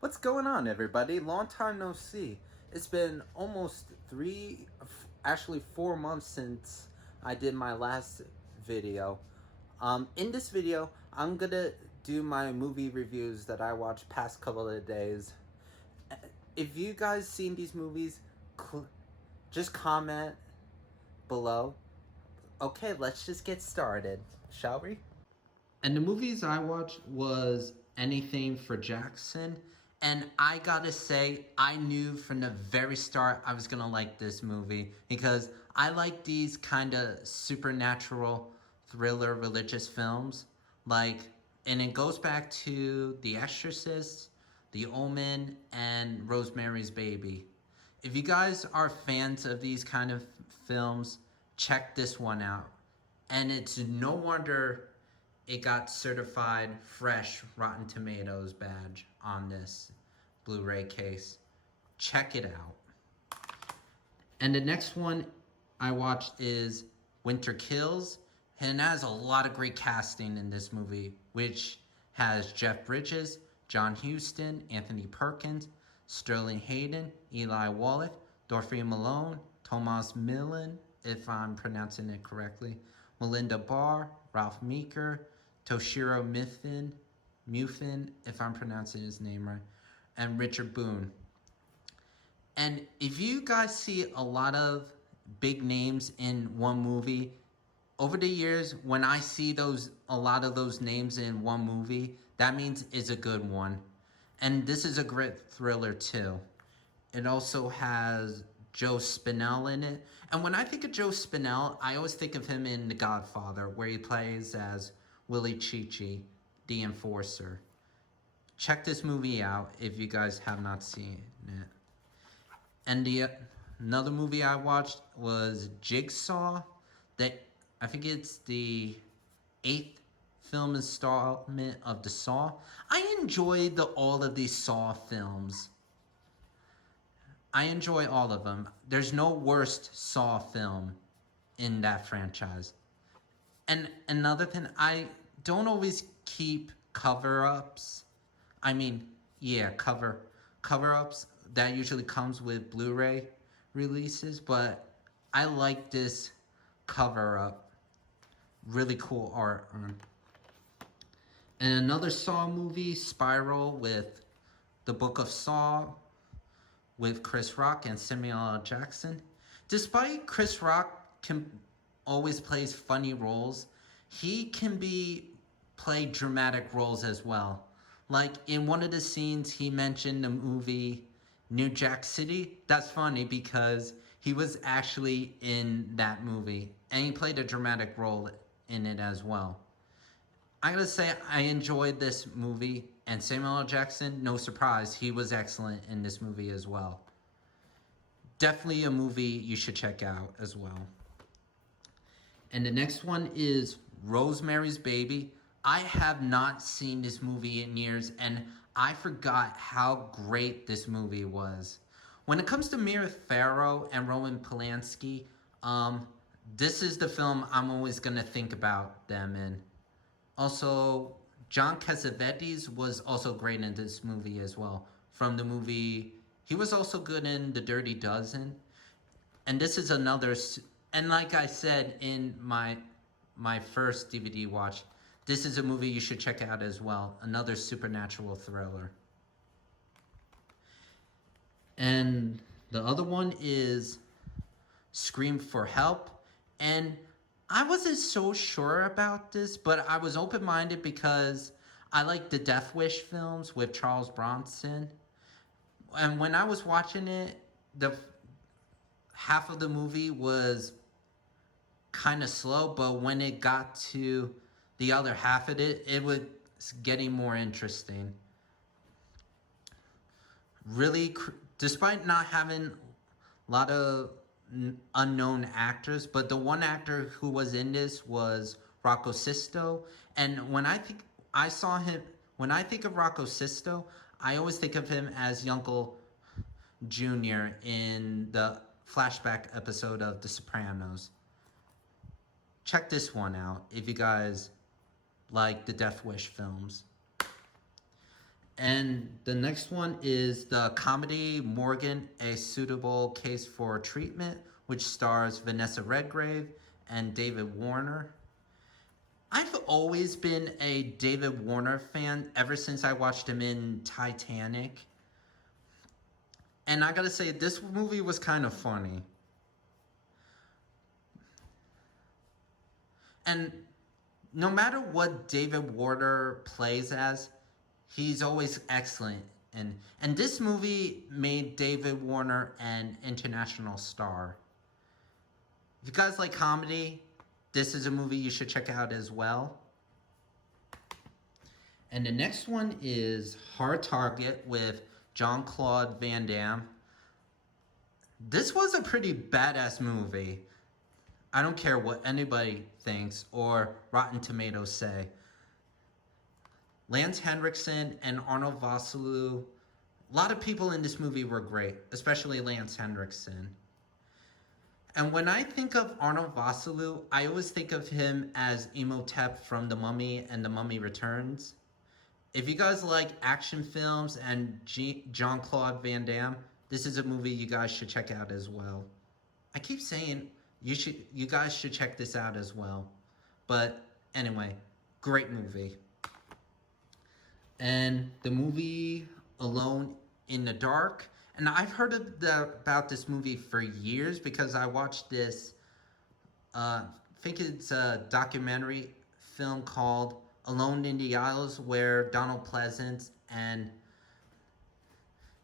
What's going on, everybody? Long time no see. It's been almost actually 4 months since I did my last video. In this video, I'm gonna do my movie reviews that I watched past couple of days. If you guys seen these movies, just comment below. Okay, let's just get started, shall we? And the movies I watched was Anything for Jackson. And I gotta say, I knew from the very start I was gonna like this movie because I like these kind of supernatural thriller religious films. Like, and it goes back to The Exorcist, The Omen, and Rosemary's Baby. If you guys are fans of these kind of films, check this one out. And it's no wonder it got certified fresh Rotten Tomatoes badge on this Blu-ray case. Check it out. And the next one I watched is Winter Kills, and it has a lot of great casting in this movie, which has Jeff Bridges, John Huston, Anthony Perkins, Sterling Hayden, Eli Wallach, Dorothy Malone, Thomas Millen, if I'm pronouncing it correctly, Melinda Barr, Ralph Meeker, Toshiro Mufin, if I'm pronouncing his name right, and Richard Boone. And if you guys see a lot of big names in one movie, over the years, when I see a lot of those names in one movie, that means it's a good one. And this is a great thriller too. It also has Joe Spinell in it. And when I think of Joe Spinell, I always think of him in The Godfather, where he plays as Willie Chichi, the enforcer. Check this movie out if you guys have not seen it. And another movie I watched was Jigsaw. That I think it's the eighth film installment of the Saw. I enjoy all of these Saw films. I enjoy all of them. There's no worst Saw film in that franchise. And another thing, I don't always keep cover-ups. I mean, yeah, cover-ups that usually comes with Blu-ray releases, but I like this cover-up. Really cool art. And another Saw movie, Spiral, with the Book of Saw, with Chris Rock and Samuel L. Jackson. Despite Chris Rock can always plays funny roles, he can play dramatic roles as well. Like in one of the scenes, he mentioned the movie New Jack City. That's funny because he was actually in that movie and he played a dramatic role in it as well. I gotta say, I enjoyed this movie, and Samuel L. Jackson, no surprise, he was excellent in this movie as well. Definitely a movie you should check out as well. And the next one is Rosemary's Baby. I have not seen this movie in years, and I forgot how great this movie was. When it comes to Mia Farrow and Roman Polanski, this is the film I'm always gonna think about them in. Also, John Cassavetes was also great in this movie as well. From the movie, he was also good in The Dirty Dozen. And this is another, and like I said in my first DVD watch, this is a movie you should check out as well. Another supernatural thriller. And the other one is Scream for Help. And I wasn't so sure about this, but I was open-minded because I like the Death Wish films with Charles Bronson. And when I was watching it, the half of the movie was kind of slow, but when it got to the other half of it, it was getting more interesting. Really, despite not having a lot of unknown actors, but the one actor who was in this was Rocco Sisto. And when I think of Rocco Sisto, I always think of him as Uncle Junior in the flashback episode of The Sopranos. Check this one out if you guys like the Death Wish films. And the next one is the comedy Morgan, A Suitable Case for Treatment, which stars Vanessa Redgrave and David Warner. I've always been a David Warner fan ever since I watched him in Titanic. And I gotta say, this movie was kind of funny. And no matter what David Warner plays as, he's always excellent. And this movie made David Warner an international star. If you guys like comedy, this is a movie you should check out as well. And the next one is Hard Target with Jean-Claude Van Damme. This was a pretty badass movie. I don't care what anybody thinks or Rotten Tomatoes say. Lance Henriksen and Arnold Vosloo. A lot of people in this movie were great, especially Lance Henriksen. And when I think of Arnold Vosloo, I always think of him as Imhotep from The Mummy and The Mummy Returns. If you guys like action films and Jean-Claude Van Damme, this is a movie you guys should check out as well. I keep saying you guys should check this out as well. But anyway, great movie. And the movie Alone in the Dark. And I've heard about this movie for years because I watched this, I think it's a documentary film called Alone in the Isles, where Donald Pleasance and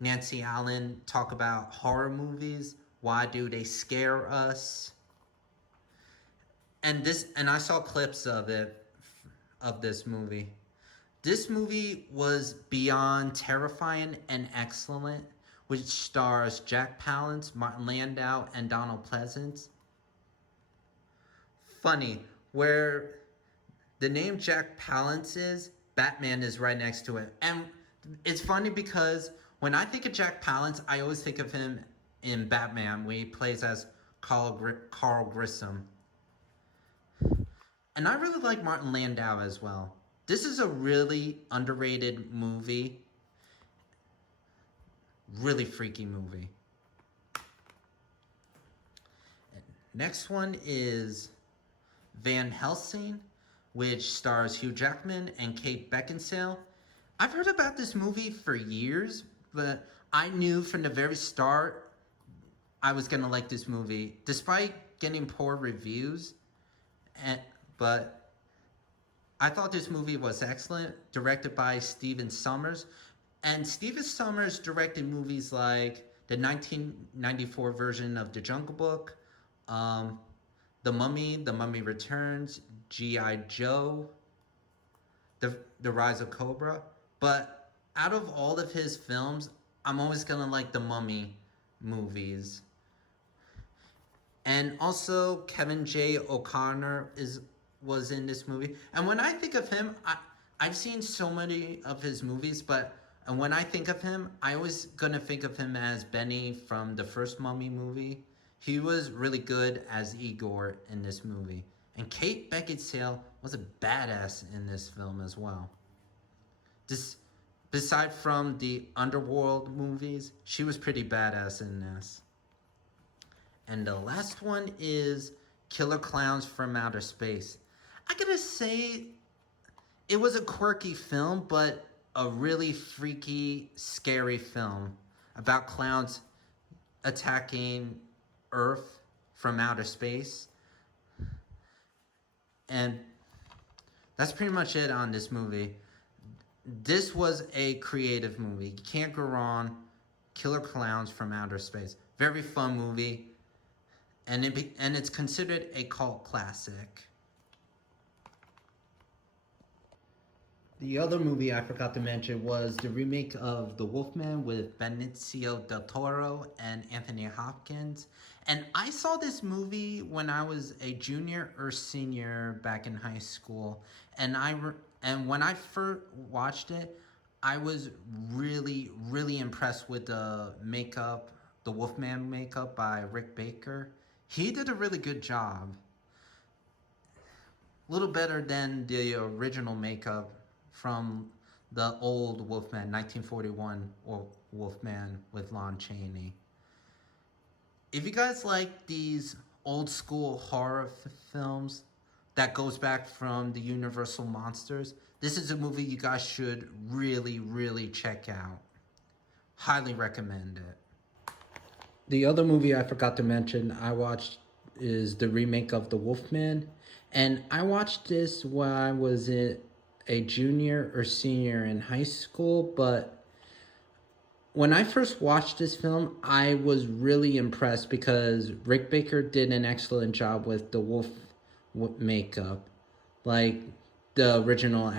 Nancy Allen talk about horror movies. Why do they scare us? And I saw clips of this movie. This movie was beyond terrifying and excellent, which stars Jack Palance, Martin Landau, and Donald Pleasance. Funny, where the name Jack Palance is, Batman is right next to it. And it's funny because when I think of Jack Palance, I always think of him in Batman, where he plays as Carl Grissom. And I really like Martin Landau as well. This is a really underrated movie. Really freaky movie. Next one is Van Helsing, which stars Hugh Jackman and Kate Beckinsale. I've heard about this movie for years, but I knew from the very start I was gonna like this movie, despite getting poor reviews. But I thought this movie was excellent, directed by Stephen Sommers. And Stephen Sommers directed movies like the 1994 version of The Jungle Book, The Mummy, The Mummy Returns, G.I. Joe, The Rise of Cobra. But out of all of his films, I'm always gonna like the Mummy movies. And also Kevin J. O'Connor was in this movie. And when I think of him, I've seen so many of his movies, and when I think of him, I always gonna think of him as Benny from the first Mummy movie. He was really good as Igor in this movie. And Kate Beckinsale was a badass in this film as well. Beside from the Underworld movies, she was pretty badass in this. And the last one is Killer Klowns from Outer Space. I gotta say, it was a quirky film, but a really freaky, scary film about clowns attacking Earth from outer space. And that's pretty much it on this movie. This was a creative movie. You can't go wrong. Killer Klowns from Outer Space. Very fun movie. And it's considered a cult classic. The other movie I forgot to mention was the remake of The Wolfman with Benicio del Toro and Anthony Hopkins. And I saw this movie when I was a junior or senior back in high school. And when I first watched it, I was really, really impressed with the makeup, the Wolfman makeup by Rick Baker. He did a really good job. A little better than the original makeup from the old Wolfman, 1941 or Wolfman with Lon Chaney. If you guys like these old school horror films that goes back from the Universal Monsters, this is a movie you guys should really, really check out. Highly recommend it. The other movie I forgot to mention I watched is the remake of The Wolfman. And I watched this when I was a junior or senior in high school. But when I first watched this film, I was really impressed because Rick Baker did an excellent job with the wolf makeup. Like the original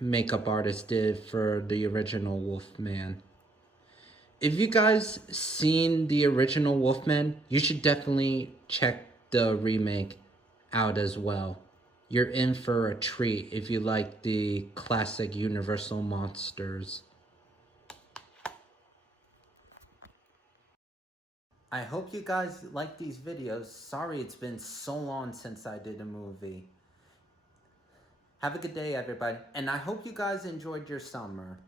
makeup artist did for the original Wolfman. If you guys seen the original Wolfman, you should definitely check the remake out as well. You're in for a treat if you like the classic Universal monsters. I hope you guys like these videos. Sorry it's been so long since I did a movie. Have a good day, everybody. And I hope you guys enjoyed your summer.